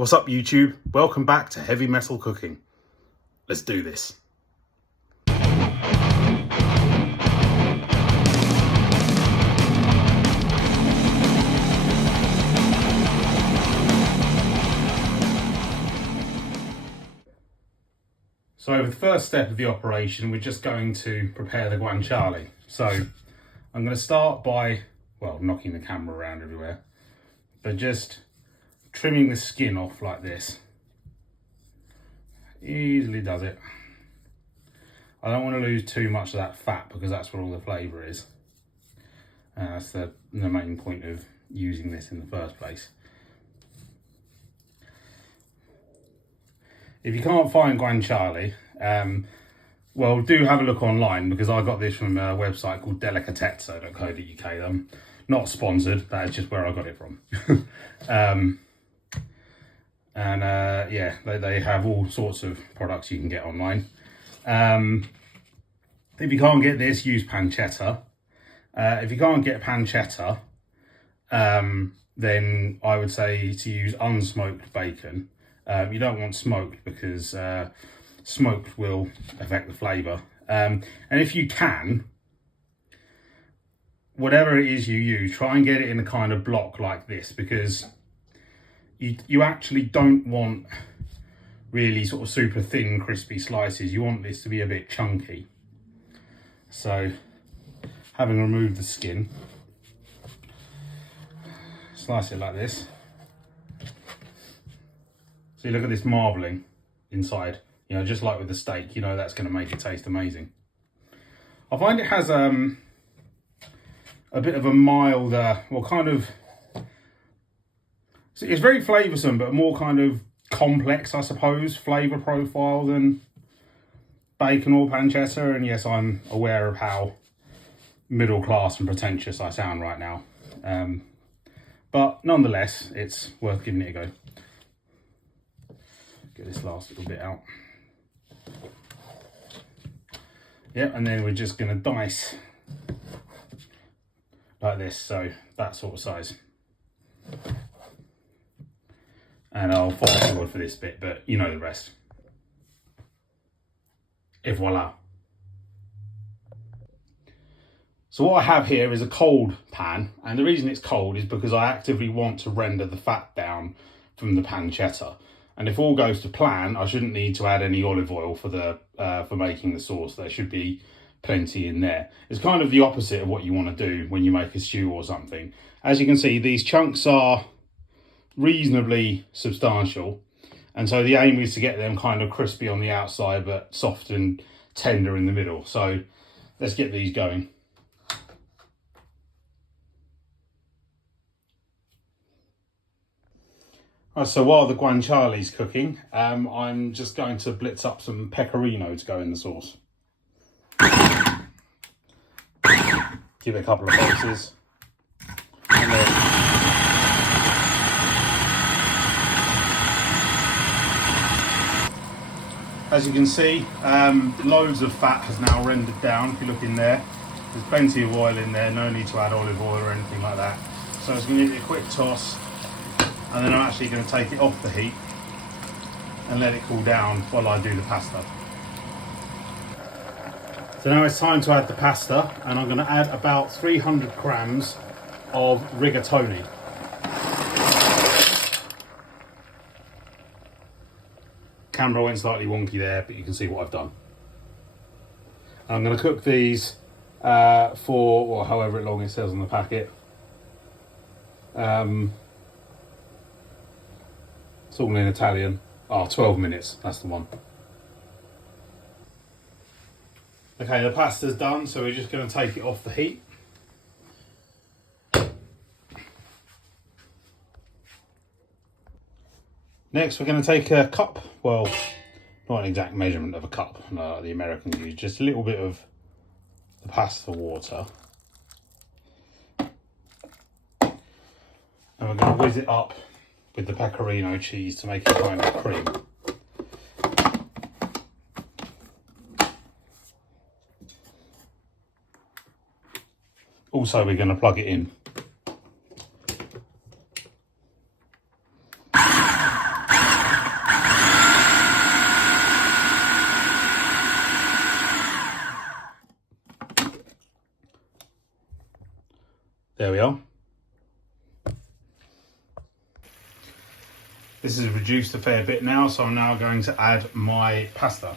What's up YouTube? Welcome back to Heavy Metal Cooking. Let's do this. So the first step of the operation, we're just going to prepare the guanciale. So I'm going to start by, well, knocking the camera around everywhere, but just trimming the skin off like this. Easily does it. I don't want to lose too much of that fat because that's where all the flavour is. That's the main point of using this in the first place. If you can't find guanciale, well, do have a look online because I got this from a website called delicatezza.co.uk. I'm not sponsored, that is just where I got it from. Yeah, they have all sorts of products you can get online. If you can't get this, use pancetta. If you can't get pancetta, then I would say to use unsmoked bacon. You don't want smoked because smoked will affect the flavour. And if you can, whatever it is you use, try and get it in a kind of block like this, because you actually don't want really sort of super thin crispy slices. You want this to be a bit chunky. So having removed the skin, slice it like this. So you look at this marbling inside, you know, just like with the steak, you know that's going to make it taste amazing. I find it has a bit of a milder, well, kind of, it's very flavoursome, but more kind of complex, I suppose, flavour profile than bacon or pancetta. And yes, I'm aware of how middle class and pretentious I sound right now. But nonetheless, it's worth giving it a go. Get this last little bit out. Yeah, and then we're just going to dice like this, so that sort of size. And I'll fast forward for this bit, but you know the rest. Et voila. So what I have here is a cold pan, and the reason it's cold is because I actively want to render the fat down from the pancetta. And if all goes to plan, I shouldn't need to add any olive oil for making the sauce. There should be plenty in there. It's kind of the opposite of what you want to do when you make a stew or something. As you can see, these chunks are reasonably substantial, and so the aim is to get them kind of crispy on the outside but soft and tender in the middle. So let's get these going. Right, so while the guanciale's cooking, I'm just going to blitz up some pecorino to go in the sauce. Give it a couple of pulses. And then as you can see, loads of fat has now rendered down. If you look in there, there's plenty of oil in there, no need to add olive oil or anything like that. So it's going to give it a quick toss, and then I'm actually going to take it off the heat and let it cool down while I do the pasta. So now it's time to add the pasta, and I'm going to add about 300 grams of rigatoni. Camera went slightly wonky there, but you can see what I've done. And I'm going to cook these for, well, however long it says on the packet. It's all in Italian. 12 minutes, that's the one. Okay, the pasta's done, so we're just going to take it off the heat. Next, we're going to take a cup, well, not an exact measurement of a cup, the Americans use, just a little bit of the pasta water. And we're going to whiz it up with the pecorino cheese to make it kind of cream. Also, we're going to plug it in. There we are. This has reduced a fair bit now, so I'm now going to add my pasta.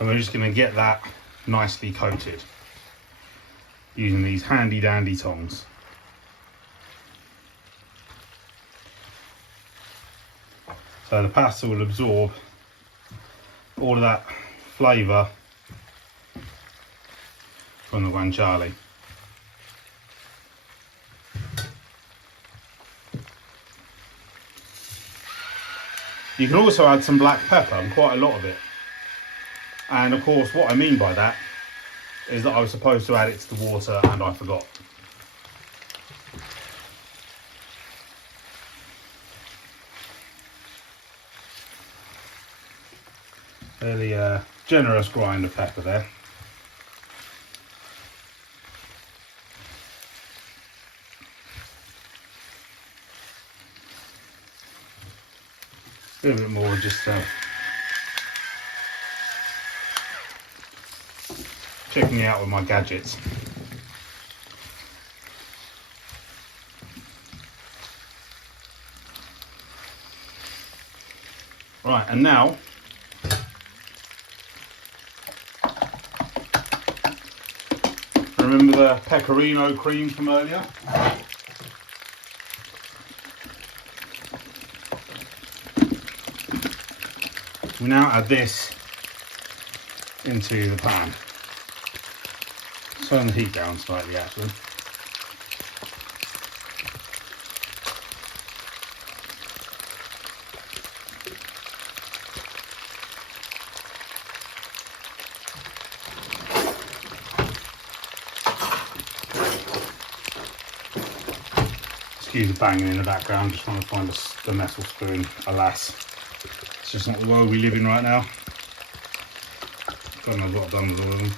And we're just going to get that nicely coated using these handy dandy tongs. So the pasta will absorb all of that flavour from the guanciale. You can also add some black pepper, and quite a lot of it. And of course, what I mean by that is that I was supposed to add it to the water and I forgot. Fairly generous grind of pepper there. A little bit more just checking out with my gadgets. Right, and now remember the pecorino cream from earlier? We now add this into the pan. Turn the heat down slightly actually. Excuse the banging in the background, just trying to find the metal spoon. Alas, it's just not the world we live in right now. God knows what I've done with all of them.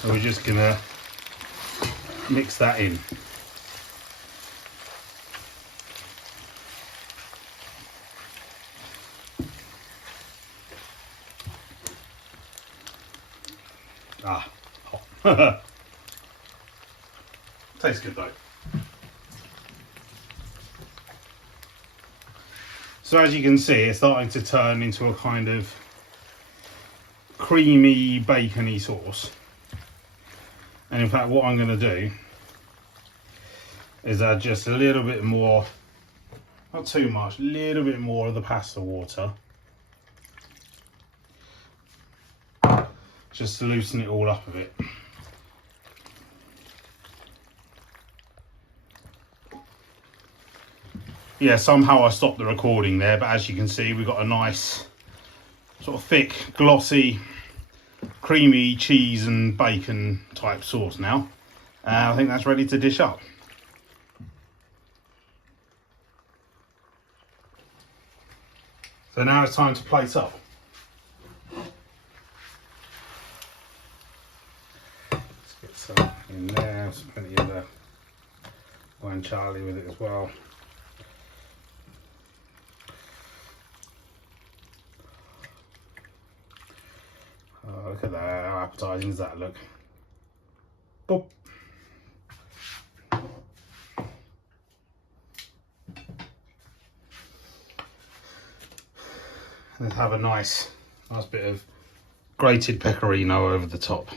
So we're just gonna mix that in. Ah, hot. Tastes good though. So as you can see, it's starting to turn into a kind of creamy, bacony sauce. And in fact, what I'm going to do is add just a little bit more, not too much, a little bit more of the pasta water. Just to loosen it all up a bit. Yeah, somehow I stopped the recording there, but as you can see, we've got a nice sort of thick, glossy, creamy cheese and bacon type sauce now. I think that's ready to dish up. So now it's time to plate up. Let's get some in there, there's plenty of the guanciale with it as well. Oh, look at that, how appetising does that look? Boop. Let's have a nice bit of grated pecorino over the top.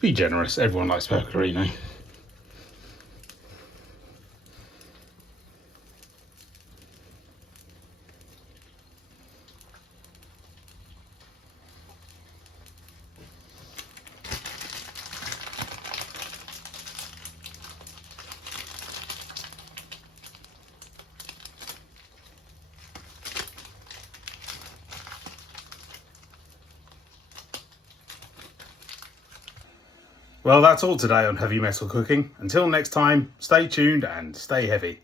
Be generous, everyone likes pecorino. Well, that's all today on Heavy Metal Cooking. Until next time, stay tuned and stay heavy.